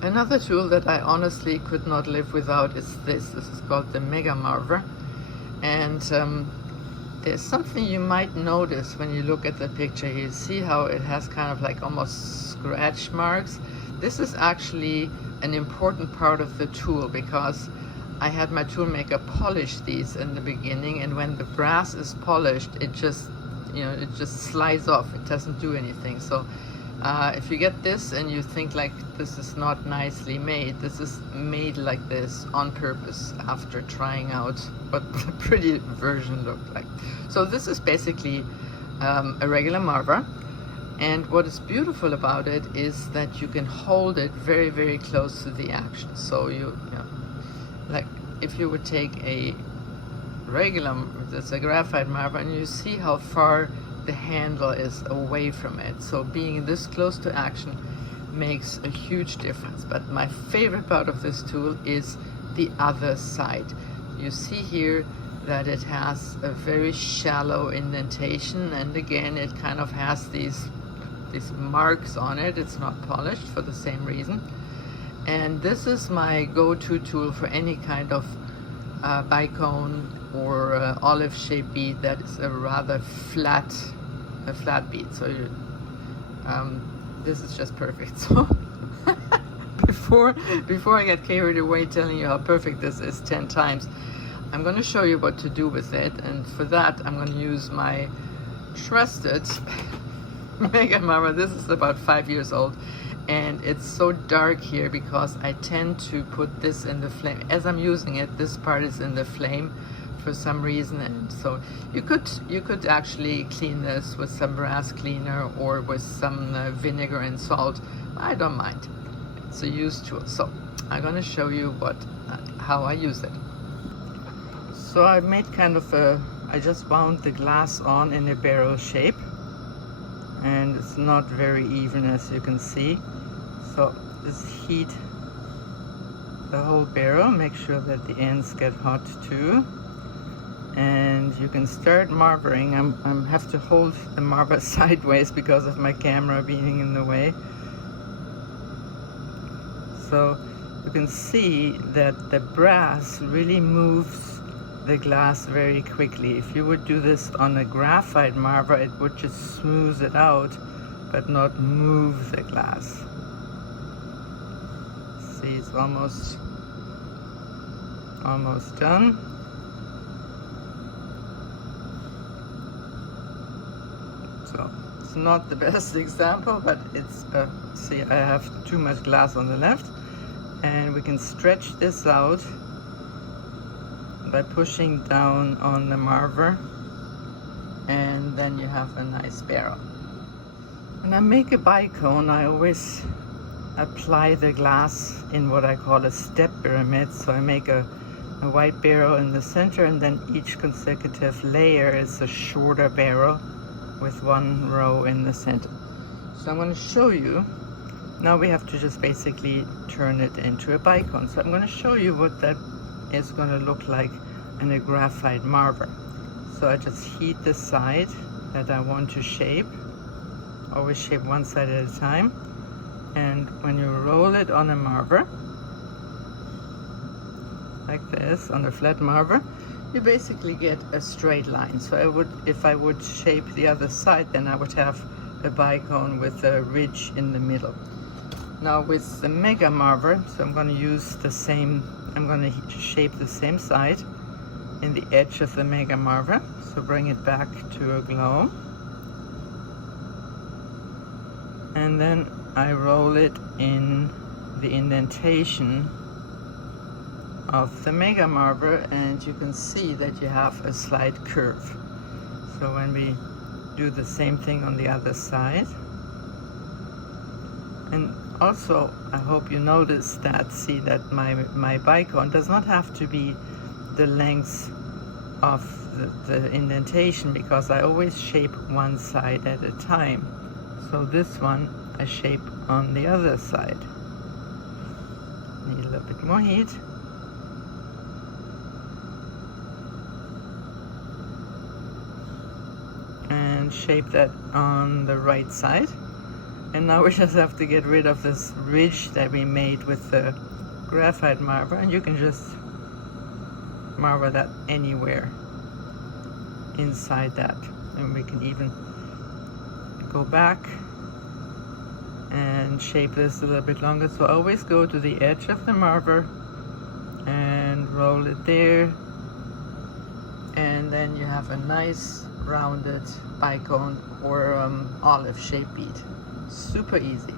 Another tool that I honestly could not live without is this. This is called the Mega Marver. And there's something you might notice when you look at the picture. You see how it has kind of like almost scratch marks. This is actually an important part of the tool because I had my tool maker polish these in the beginning, and when the brass is polished, it just, it just slides off. It doesn't do anything. So if you get this and you think like this is not nicely made, this is made like this on purpose after trying out what the pretty version looked like. So this is basically a regular Marver, and what is beautiful about it is that you can hold it very, very close to the action. So like if you would take a regular, that's a graphite Marver, and you see how far the handle is away from it. So being this close to action makes a huge difference. But my favorite part of this tool is the other side. You see here that it has a very shallow indentation, and again it kind of has these marks on it. It's not polished for the same reason. And this is my go-to tool for any kind of bicone or olive shaped bead that is a rather flat bead. So this is just perfect. So before I get carried away telling you how perfect this is 10 times, I'm going to show you what to do with it. And for that, I'm going to use my trusted Mega Marver. This is about 5 years old, and it's so dark here because I tend to put this in the flame. As I'm using it, this part is in the flame for some reason, and so you could actually clean this with some brass cleaner or with some vinegar and salt. I don't mind. It's a used tool. So I'm going to show you how I use it. So I made kind of I just wound the glass on in a barrel shape, and it's not very even, as you can see. So just heat the whole barrel, make sure that the ends get hot too, and you can start marvering. I have to hold the Marver sideways because of my camera being in the way. So you can see that the brass really moves the glass very quickly. If you would do this on a graphite Marver, it would just smooth it out but not move the glass. See, it's almost done. So it's not the best example, but it's see, I have too much glass on the left, and we can stretch this out by pushing down on the Marver, and then you have a nice barrel. When I make a bicone, I always apply the glass in what I call a step pyramid. So I make a white barrel in the center, and then each consecutive layer is a shorter barrel with one row in the center. So I'm going to show you. Now we have to just basically turn it into a bicone. So I'm going to show you what that is going to look like in a graphite Marver. So I just heat the side that I want to shape. Always shape one side at a time. And when you roll it on a Marver, like this, on a flat Marver, you basically get a straight line. So if I would shape the other side, then I would have a bicone with a ridge in the middle. Now with the Mega Marver, so I'm going to use the same, I'm going to shape the same side in the edge of the Mega Marver. So bring it back to a glow. And then I roll it in the indentation of the Mega Marver, and you can see that you have a slight curve. So when we do the same thing on the other side, and also I hope you notice that, see that my bicone does not have to be the length of the indentation, because I always shape one side at a time. So this one I shape on the other side. Need a little bit more heat. And shape that on the right side. And now we just have to get rid of this ridge that we made with the graphite marver, and you can just marver that anywhere inside that. And we can even go back and shape this a little bit longer. So always go to the edge of the marver and roll it there, and then you have a nice rounded bicone or olive shaped bead. Super easy.